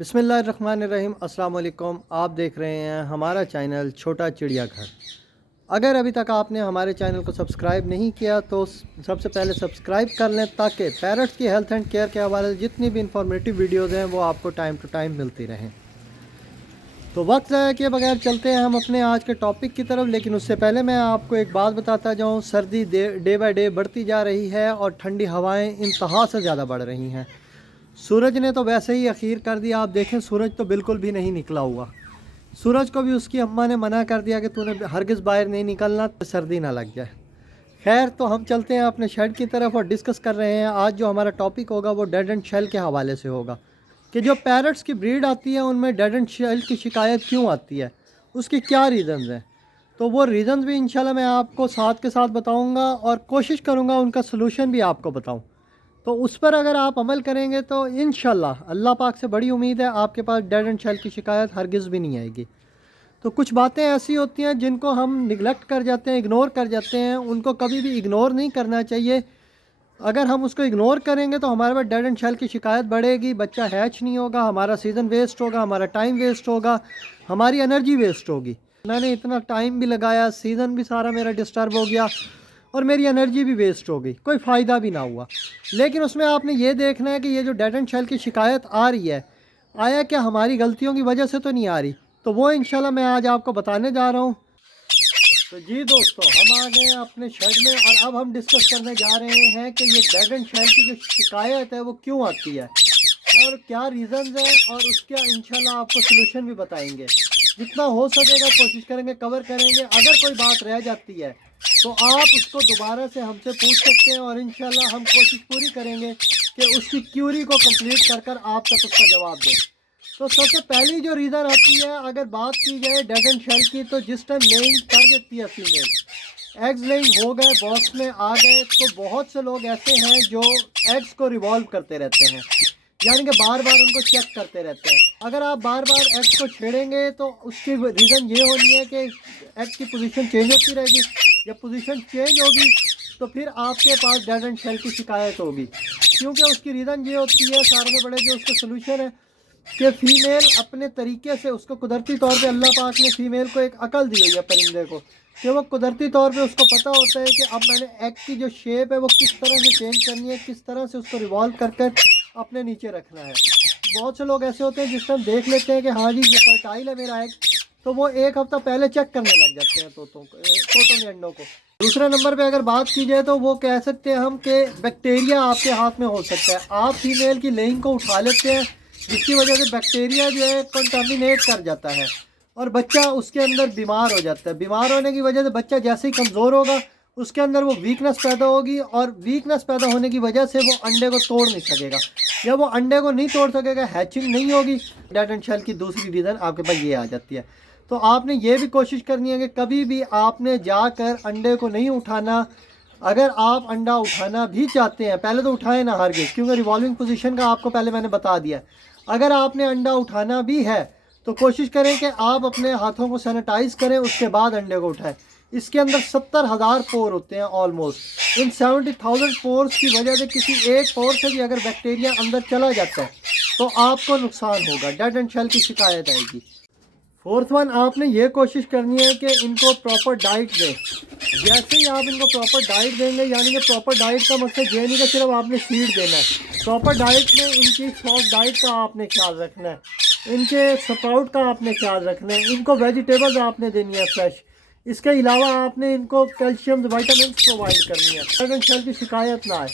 बिस्मिल्लाहिर्रहमानिर्रहीम। अस्सलाम वालेकुम। आप देख रहे हैं हमारा चैनल छोटा चिड़ियाघर। अगर अभी तक आपने हमारे चैनल को सब्सक्राइब नहीं किया तो सबसे पहले सब्सक्राइब कर लें ताकि पैरट्स की हेल्थ एंड केयर के हवाले से जितनी भी इंफॉर्मेटिव वीडियोज़ हैं वो आपको टाइम टू टाइम मिलती रहें। तो वक्त ज़ाया किए बगैर चलते हैं हम अपने आज के टॉपिक की तरफ। लेकिन उससे पहले मैं आपको एक बात बताता जाऊँ, सर्दी डे बाय डे बढ़ती जा रही है और ठंडी हवाएँ इंतहा से ज़्यादा बढ़ रही हैं। सूरज ने तो वैसे ही अखीर कर दिया। आप देखें, सूरज तो बिल्कुल भी नहीं निकला हुआ। सूरज को भी उसकी अम्मा ने मना कर दिया कि तूने हरगिज़ बाहर नहीं निकलना, सर्दी ना लग जाए। खैर, तो हम चलते हैं अपने शेड की तरफ और डिस्कस कर रहे हैं। आज जो हमारा टॉपिक होगा वो डेड एंड शेल के हवाले से होगा कि जो पैरट्स की ब्रीड आती है उनमें डेड एंड शेल की शिकायत क्यों आती है, उसकी क्या रीज़न्स हैं। तो वो रीज़न्स भी इंशाल्लाह मैं आपको साथ के साथ बताऊँगा और कोशिश करूँगा उनका सलूशन भी आपको बताऊँ। तो उस पर अगर आप अमल करेंगे तो इंशाल्लाह अल्लाह पाक से बड़ी उम्मीद है आपके पास डेड एंड शेल की शिकायत हरगिज़ भी नहीं आएगी। तो कुछ बातें ऐसी होती हैं जिनको हम निगलेक्ट कर जाते हैं, इग्नोर कर जाते हैं। उनको कभी भी इग्नोर नहीं करना चाहिए। अगर हम उसको इग्नोर करेंगे तो हमारे पास डेड एंड शेल की शिकायत बढ़ेगी, बच्चा हैच नहीं होगा, हमारा सीज़न वेस्ट होगा, हमारा टाइम वेस्ट होगा, हमारी एनर्जी वेस्ट होगी। मैंने इतना टाइम भी लगाया, सीज़न भी सारा मेरा डिस्टर्ब हो गया और मेरी एनर्जी भी वेस्ट हो गई, कोई फ़ायदा भी ना हुआ। लेकिन उसमें आपने ये देखना है कि ये जो डेड एंड शेल की शिकायत आ रही है, आया क्या हमारी गलतियों की वजह से तो नहीं आ रही। तो वो इंशाल्लाह मैं आज आपको बताने जा रहा हूँ। तो जी दोस्तों, हम आ गए हैं अपने शेड में और अब हम डिस्कस करने जा रहे हैं कि ये डेड एंड शेल की जो शिकायत है वो क्यों आती है और क्या रीज़न्स हैं, और उसका इंशाल्लाह आपको सलूशन भी बताएंगे। जितना हो सकेगा कोशिश करेंगे, कवर करेंगे। अगर कोई बात रह जाती है तो आप उसको दोबारा से हमसे पूछ सकते हैं और इंशाल्लाह हम कोशिश पूरी करेंगे कि उसकी क्यूरी को कंप्लीट कर कर आप तक उसका जवाब दें। तो सबसे पहली जो रीज़न आती है, अगर बात की जाए डेड एंड शेल की, तो जिस टाइम लेइंग कर देती है फीमेल, एग्स लेइंग हो गए, बॉक्स में आ गए, तो बहुत से लोग ऐसे हैं जो एग्स को रिवॉल्व करते रहते हैं, यानी कि बार बार उनको चेक करते रहते हैं। अगर आप बार बार एग्स को छेड़ेंगे तो उसकी रीज़न ये होनी है कि एग की पोजीशन चेंज होती रहेगी। जब पोजीशन चेंज होगी तो फिर आपके पास डेड एंड शेल की शिकायत होगी, क्योंकि उसकी रीज़न ये होती है, सारे से बड़े जो उसका सोल्यूशन है कि फ़ीमेल अपने तरीके से, उसको कुदरती तौर पे अल्लाह पाक ने फ़ीमेल को एक अकल दी हुई है परिंदे को, कि वो कुदरती तौर पे उसको पता होता है कि अब मैंने एग की जो शेप है वो किस तरह से चेंज करनी है, किस तरह से उसको रिवॉल्व कर कर अपने नीचे रखना है। बहुत से लोग ऐसे होते हैं जिस टाइम देख लेते हैं कि हाँ जी ये फर्टाइल है मेरा एग, तो वो एक हफ्ता पहले चेक करने लग जाते हैं तोतों के अंडों को। दूसरे नंबर पे अगर बात की जाए तो वो कह सकते हैं हम कि बैक्टीरिया आपके हाथ में हो सकता है। आप फीमेल की लेइंग को उठा लेते हैं जिसकी वजह से बैक्टीरिया जो है कंटामिनेट कर जाता है और बच्चा उसके अंदर बीमार हो जाता है। बीमार होने की वजह से बच्चा जैसे ही कमज़ोर होगा उसके अंदर वो वीकनेस पैदा होगी और वीकनेस पैदा होने की वजह से वो अंडे को तोड़ नहीं सकेगा। जब वो अंडे को नहीं तोड़ सकेगा, हैचिंग नहीं होगी। डेड एंड शेल की दूसरी रीज़न आपके पास ये आ जाती है। तो आपने ये भी कोशिश करनी है कि कभी भी आपने जाकर अंडे को नहीं उठाना। अगर आप अंडा उठाना भी चाहते हैं, पहले तो उठाएं ना हरगिज़, क्योंकि रिवॉल्विंग पोजीशन का आपको पहले मैंने बता दिया। अगर आपने अंडा उठाना भी है तो कोशिश करें कि आप अपने हाथों को सैनिटाइज़ करें, उसके बाद अंडे को उठाएं। इसके अंदर 70,000 पोर होते हैं ऑलमोस्ट। इन 70,000 पोर्स की वजह से किसी एक पोर से भी अगर बैक्टीरिया अंदर चला जाता है तो आपको नुकसान होगा, डेड एंड शेल की शिकायत आएगी। फोर्थ वन, आपने ये कोशिश करनी है कि इनको प्रॉपर डाइट दें। जैसे ही आप इनको प्रॉपर डाइट देंगे, यानी कि प्रॉपर डाइट का मकसद ये नहीं कि सिर्फ आपने फीड देना है। प्रॉपर डाइट में इनकी सॉफ्ट डाइट का आपने ख्याल रखना है, इनके स्प्राउट का आपने ख्याल रखना है, इनको वेजिटेबल्स आपने देनी है फ्रेश। इसके अलावा आपने इनको कैल्शियम विटामिन प्रोवाइड करनी है, डेड एंड शेल की शिकायत ना आए।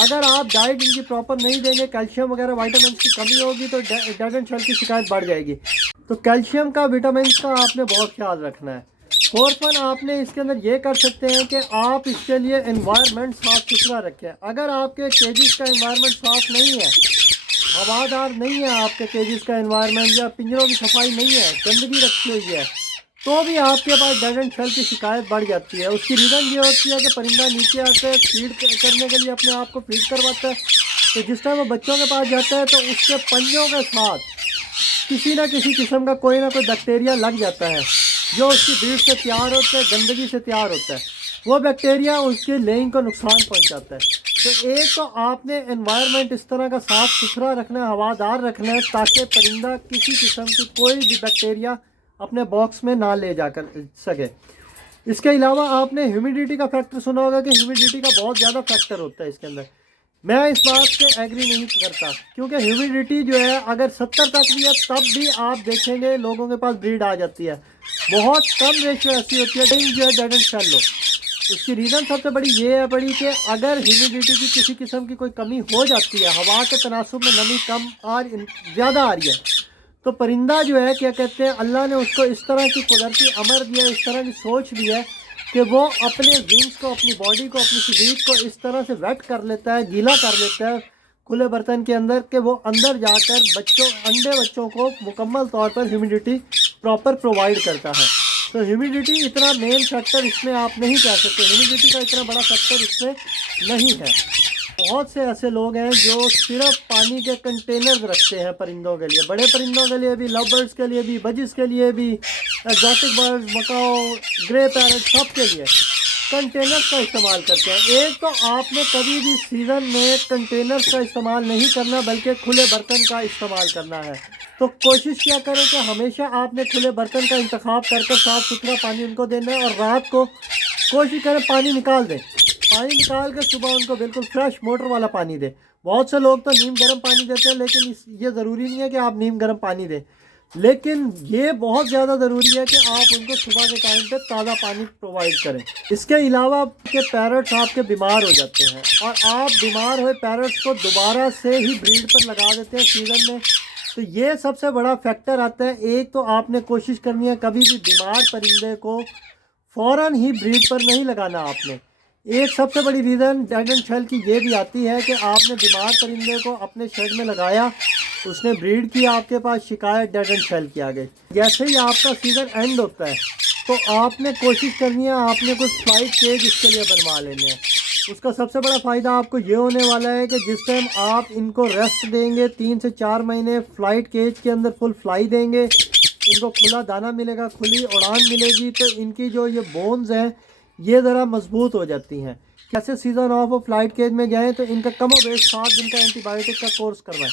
अगर आप डाइट इनकी प्रॉपर नहीं देंगे, कैल्शियम वगैरह विटामिन की कमी होगी तो डेड एंड शेल की शिकायत बढ़ जाएगी। तो कैल्शियम का, विटामिन का आपने बहुत ख्याल रखना है। फोर्थ वन, आपने इसके अंदर ये कर सकते हैं कि आप इसके लिए एनवायरनमेंट साफ़ सुथरा रखें। अगर आपके केजेस का एनवायरनमेंट साफ़ नहीं है, हवादार नहीं है, आपके केजेस का एनवायरनमेंट या पिंजरों की सफाई नहीं है, गंदगी रखी हुई है, तो भी आपके पास डेड एंड शेल की शिकायत बढ़ जाती है। उसकी रीज़न ये होती है कि परिंदा नीचे आते हैं फीड करने के लिए, अपने आप को फीड करवाता है, तो जिस टाइम वो बच्चों के पास जाता है तो उसके पंजों के साथ किसी ना किसी किस्म का कोई ना कोई बैक्टीरिया लग जाता है जो उसकी ब्रीड से तैयार होता है, गंदगी से तैयार होता है। वो बैक्टीरिया उसके लेइंग को नुकसान पहुंचाता है। तो एक तो आपने एनवायरनमेंट इस तरह का साफ़ सुथरा रखना है, हवादार रखना है, ताकि परिंदा किसी किस्म की कोई भी बैक्टीरिया अपने बॉक्स में ना ले जाकर सके। इसके अलावा आपने ह्यूमिडिटी का फैक्टर सुना होगा कि ह्यूमिडिटी का बहुत ज़्यादा फैक्टर होता है इसके अंदर। मैं इस बात से एग्री नहीं करता, क्योंकि ह्यूमिडिटी जो है अगर 70 तक भी है तब भी आप देखेंगे लोगों के पास ब्रीड आ जाती है। बहुत कम रेशियो ऐसी होती है जो है डेड एंड शेलो। उसकी रीज़न सबसे बड़ी ये है कि अगर ह्यूमिडिटी की किसी किस्म की कोई कमी हो जाती है, हवा के तनासुब में नमी कम और ज़्यादा आ रही है, तो परिंदा जो है क्या कहते हैं, अल्लाह ने उसको इस तरह की कुदरती अमर दिया, इस तरह की सोच दी है कि वो अपने विंग्स को, अपनी बॉडी को, अपनी शरीर को इस तरह से वेट कर लेता है, गीला कर लेता है खुले बर्तन के अंदर, कि वो अंदर जाकर अंडे बच्चों को मुकम्मल तौर पर ह्यूमिडिटी प्रॉपर प्रोवाइड करता है। तो ह्यूमिडिटी इतना मेन फैक्टर इसमें आप नहीं कह सकते, ह्यूमिडिटी का इतना बड़ा फैक्टर इसमें नहीं है। बहुत से ऐसे लोग हैं जो सिर्फ पानी के कंटेनर्स रखते हैं परिंदों के लिए, बड़े परिंदों के लिए भी, लव बर्ड्स के लिए भी, बजिस के लिए भी, exotic birds, macaw, grey parrot, सब के लिए कंटेनर्स का इस्तेमाल करते हैं। एक तो आपने कभी भी सीज़न में कंटेनर्स का इस्तेमाल नहीं करना, बल्कि खुले बर्तन का इस्तेमाल करना है। तो कोशिश क्या करें कि हमेशा आपने खुले बर्तन का इंतखाब करके साफ़ सुथरा पानी उनको देना है, और रात को कोशिश करें पानी निकाल दें, पानी निकाल कर सुबह उनको बिल्कुल फ्रेश मोटर वाला पानी दें। बहुत से लोग तो नीम गर्म पानी देते हैं, लेकिन ये ज़रूरी नहीं है कि आप नीम गर्म पानी दें, लेकिन ये बहुत ज़्यादा ज़रूरी है कि आप उनको सुबह के टाइम पे ताज़ा पानी प्रोवाइड करें। इसके अलावा आपके पैरट्स आपके बीमार हो जाते हैं, और आप बीमार हुए पैरट्स को दोबारा से ही ब्रीड पर लगा देते हैं सीज़न में, तो ये सबसे बड़ा फैक्टर आता है। एक तो आपने कोशिश करनी है कभी भी बीमार परिंदे को फ़ौरन ही ब्रीड पर नहीं लगाना। आपने एक सबसे बड़ी रीज़न डेड एंड शेल की ये भी आती है कि आपने बीमार परिंदे को अपने शेड में लगाया, उसने ब्रीड किया, आपके पास शिकायत डेड एंड शेल की आ गई। जैसे ही आपका सीज़न एंड होता है तो आपने कोशिश करनी है, आपने कुछ फ्लाइट केज इसके लिए बनवा लेने हैं। उसका सबसे बड़ा फ़ायदा आपको ये होने वाला है कि जिस टाइम आप इनको रेस्ट देंगे 3 से 4 महीने फ्लाइट केज के अंदर फुल फ्लाई देंगे, इनको खुला दाना मिलेगा, खुली उड़ान मिलेगी, तो इनकी जो ये बोन्स हैं ये ज़रा मजबूत हो जाती हैं। कैसे सीज़न ऑफ और फ्लाइट केज में जाएँ तो इनका कम बेश 7 दिन का एंटीबायोटिक का कोर्स करवाएं।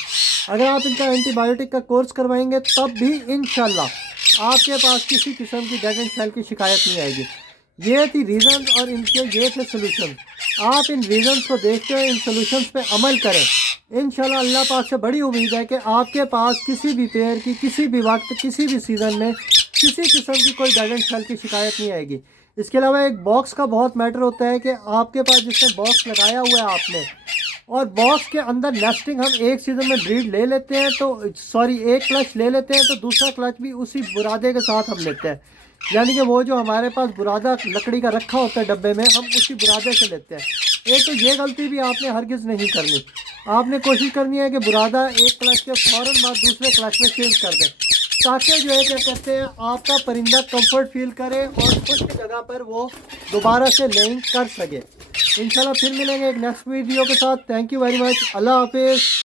अगर आप इनका एंटीबायोटिक का कोर्स करवाएंगे तब भी इंशाल्लाह आपके पास किसी किस्म की डेड एंड शेल की शिकायत नहीं आएगी। ये थी रीज़न और इनके ये थे सोल्यूशन। आप इन रीज़न्स को देखते हुए इन सोल्यूशंस पे अमल करें। इंशाल्लाह अल्लाह पाक से बड़ी उम्मीद है कि आपके पास किसी भी पेयर की, किसी भी वक्त, किसी भी सीज़न में किसी किस्म की कोई डेड एंड शेल की शिकायत नहीं आएगी। इसके अलावा एक बॉक्स का बहुत मैटर होता है कि आपके पास जिसमें बॉक्स लगाया हुआ है आपने, और बॉक्स के अंदर नेस्टिंग हम एक सीज़न में ब्रीड ले लेते हैं, तो एक क्लच ले लेते हैं तो दूसरा क्लच भी उसी बुरादे के साथ हम लेते हैं। यानी कि वो जो हमारे पास बुरादा लकड़ी का रखा होता है डब्बे में, हम उसी बुरादे से लेते हैं। एक तो ये गलती भी आपने हरगिज़ नहीं करनी। आपने कोशिश करनी है कि बुरादा एक क्लच के फ़ौरन बाद दूसरे क्लच में चेंज कर दें, ताकि जो है क्या कहते हैं आपका परिंदा कंफर्ट फील करे और उस जगह पर वो दोबारा से लेइंग कर सके। इंशाल्लाह फिर मिलेंगे एक नेक्स्ट वीडियो के साथ। Thank you very much. अल्लाह हाफिज़।